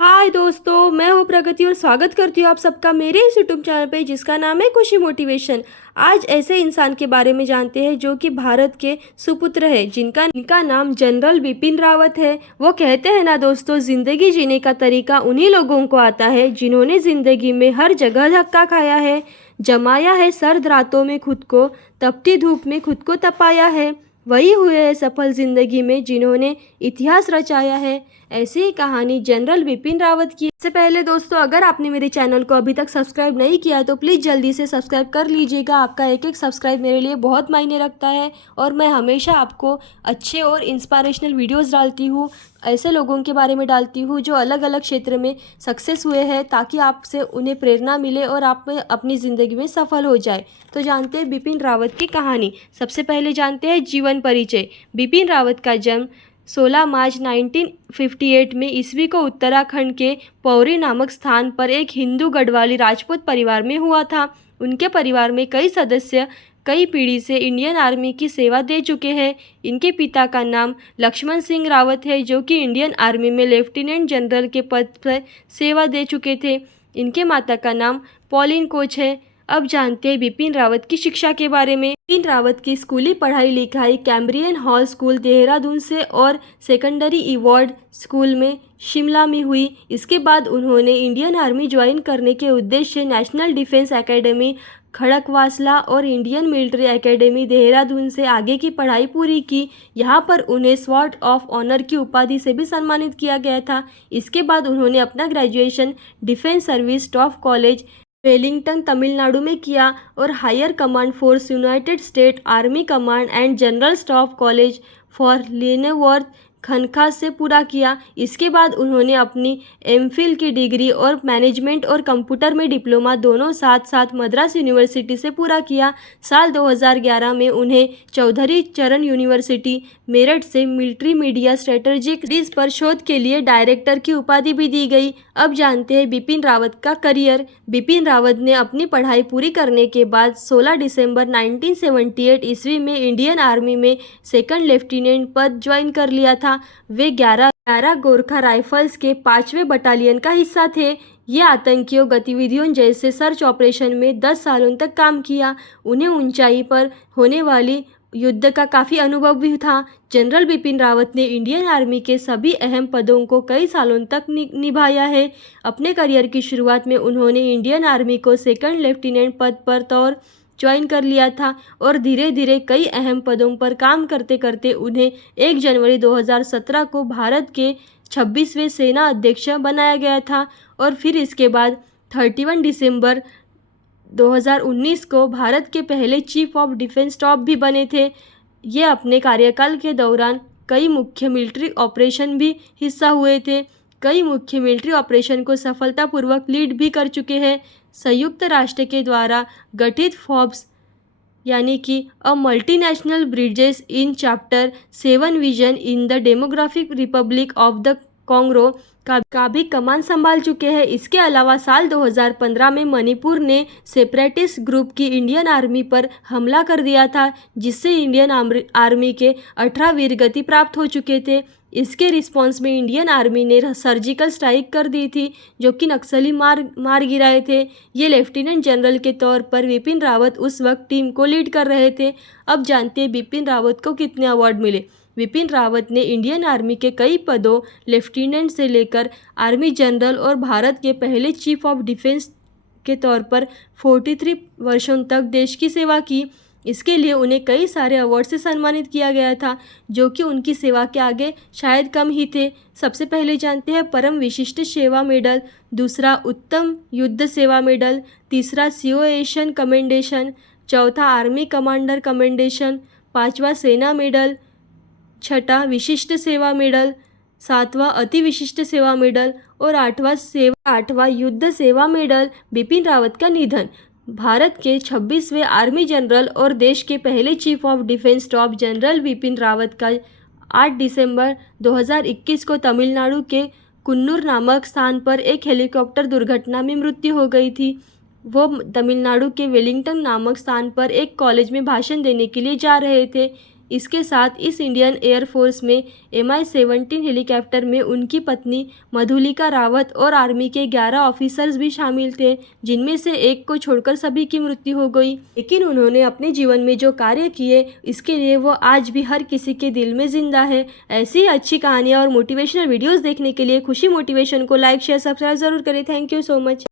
हाय दोस्तों, मैं हूँ प्रगति और स्वागत करती हूँ आप सबका मेरे इस यूट्यूब चैनल पे जिसका नाम है खुशी मोटिवेशन। आज ऐसे इंसान के बारे में जानते हैं जो कि भारत के सुपुत्र है, जिनका नाम जनरल बिपिन रावत है। वो कहते हैं ना दोस्तों, जिंदगी जीने का तरीका उन्हीं लोगों को आता है जिन्होंने जिंदगी में हर जगह धक्का खाया है, जमाया है सर्द रातों में खुद को, तपती धूप में खुद को तपाया है। वही हुए हैं सफल जिंदगी में जिन्होंने इतिहास रचाया है। ऐसी ही कहानी जनरल बिपिन रावत की। इससे पहले दोस्तों, अगर आपने मेरे चैनल को अभी तक सब्सक्राइब नहीं किया है तो प्लीज़ जल्दी से सब्सक्राइब कर लीजिएगा। आपका एक एक सब्सक्राइब मेरे लिए बहुत मायने रखता है और मैं हमेशा आपको अच्छे और इंस्पिरेशनल वीडियोस डालती हूँ, ऐसे लोगों के बारे में डालती हूँ जो अलग अलग क्षेत्र में सक्सेस हुए हैं, ताकि आपसे उन्हें प्रेरणा मिले और आप अपनी ज़िंदगी में सफल हो जाए। तो जानते हैं बिपिन रावत की कहानी। सबसे पहले जानते हैं जीवन परिचय। बिपिन रावत का जन्म 16 मार्च 1958 में ईस्वी को उत्तराखंड के पौरी नामक स्थान पर एक हिंदू गढ़वाली राजपूत परिवार में हुआ था। उनके परिवार में कई सदस्य कई पीढ़ी से इंडियन आर्मी की सेवा दे चुके हैं। इनके पिता का नाम लक्ष्मण सिंह रावत है, जो कि इंडियन आर्मी में लेफ्टिनेंट जनरल के पद पर सेवा दे चुके थे। इनके माता का नाम पॉलिन कोच है। अब जानते हैं बिपिन रावत की शिक्षा के बारे में। बिपिन रावत की स्कूली पढ़ाई लिखाई कैम्ब्रियन हॉल स्कूल देहरादून से और सेकेंडरी इवॉर्ड स्कूल में शिमला में हुई। इसके बाद उन्होंने इंडियन आर्मी ज्वाइन करने के उद्देश्य से नेशनल डिफेंस एकेडमी खड़कवासला और इंडियन मिलिट्री एकेडमी देहरादून से आगे की पढ़ाई पूरी की। यहाँ पर उन्हें स्वॉर्ड ऑफ ऑनर की उपाधि से भी सम्मानित किया गया था। इसके बाद उन्होंने अपना graduation defence service staff college Wellington Tamil Nadu में किया और higher command force United State Army command and general staff college for Leavenworth खनखा से पूरा किया। इसके बाद उन्होंने अपनी एमफिल की डिग्री और मैनेजमेंट और कंप्यूटर में डिप्लोमा दोनों साथ साथ मद्रास यूनिवर्सिटी से पूरा किया। साल 2011 में उन्हें चौधरी चरण यूनिवर्सिटी मेरठ से मिलिट्री मीडिया स्ट्रेटेजिक स्टडीज पर शोध के लिए डायरेक्टर की उपाधि भी दी गई। अब जानते हैं बिपिन रावत का करियर। बिपिन रावत ने अपनी पढ़ाई पूरी करने के बाद 16 दिसंबर 1978 ईस्वी में इंडियन आर्मी में सेकंड लेफ्टिनेंट पद ज्वाइन कर लिया था। वे 11 गोरखा राइफल्स के 5वें बटालियन का हिस्सा थे। ये आतंकियों गतिविधियों जैसे सर्च ऑपरेशन में 10 सालों तक काम किया। उन्हें ऊंचाई पर होने वाली युद्ध का काफ़ी अनुभव भी था। जनरल बिपिन रावत ने इंडियन आर्मी के सभी अहम पदों को कई सालों तक निभाया है। अपने करियर की शुरुआत में उन्होंने इंडियन आर्मी को सेकंड लेफ्टिनेंट पद पर तौर ज्वाइन कर लिया था और धीरे धीरे कई अहम पदों पर काम करते करते उन्हें 1 जनवरी 2017 को भारत के 26वें सेना अध्यक्ष बनाया गया था और फिर इसके बाद 31 दिसंबर 2019 को भारत के पहले चीफ ऑफ डिफेंस स्टाफ भी बने थे। ये अपने कार्यकाल के दौरान कई मुख्य मिलिट्री ऑपरेशन भी हिस्सा हुए थे। कई मुख्य मिलिट्री ऑपरेशन को सफलतापूर्वक लीड भी कर चुके हैं। संयुक्त राष्ट्र के द्वारा गठित फोर्ब्स यानी कि a multinational bridges in chapter 7 vision in the demographic Republic of the Congo का भी कमान संभाल चुके हैं। इसके अलावा साल 2015 में मणिपुर ने सेपरेटिस्ट ग्रुप की इंडियन आर्मी पर हमला कर दिया था, जिससे इंडियन आर्मी के 18 वीर गति प्राप्त हो चुके थे। इसके रिस्पॉन्स में इंडियन आर्मी ने सर्जिकल स्ट्राइक कर दी थी, जो कि नक्सली मार गिराए थे। ये लेफ्टिनेंट जनरल के तौर पर बिपिन रावत उस वक्त टीम को लीड कर रहे थे। अब जानते हैं बिपिन रावत को कितने अवार्ड मिले। बिपिन रावत ने इंडियन आर्मी के कई पदों, लेफ्टिनेंट से लेकर आर्मी जनरल और भारत के पहले चीफ ऑफ डिफेंस के तौर पर 43 वर्षों तक देश की सेवा की। इसके लिए उन्हें कई सारे अवार्ड से सम्मानित किया गया था, जो कि उनकी सेवा के आगे शायद कम ही थे। सबसे पहले जानते हैं परम विशिष्ट सेवा मेडल, दूसरा उत्तम युद्ध सेवा मेडल, तीसरा सिओएशन कमेंडेशन, चौथा आर्मी कमांडर कमेंडेशन, पांचवा सेना मेडल, छठा विशिष्ट सेवा मेडल, सातवां अति विशिष्ट सेवा मेडल और आठवां युद्ध सेवा मेडल। बिपिन रावत का निधन। भारत के 26वें आर्मी जनरल और देश के पहले chief of defence staff general Bipin Rawat का 8 दिसंबर 2021 को तमिलनाडु के कुन्नूर नामक स्थान पर एक हेलीकॉप्टर दुर्घटना में मृत्यु हो गई थी। वो तमिलनाडु के वेलिंगटन नामक स्थान पर एक कॉलेज में भाषण देने के लिए जा रहे थे। इसके साथ इस इंडियन एयरफोर्स में MI-17 हेलीकॉप्टर में उनकी पत्नी मधुलिका रावत और आर्मी के 11 ऑफिसर्स भी शामिल थे, जिनमें से एक को छोड़कर सभी की मृत्यु हो गई। लेकिन उन्होंने अपने जीवन में जो कार्य किए, इसके लिए वो आज भी हर किसी के दिल में जिंदा है। ऐसी अच्छी कहानियाँ और मोटिवेशनल वीडियोस देखने के लिए खुशी मोटिवेशन को लाइक शेयर सब्सक्राइब जरूर करें। Thank you so much.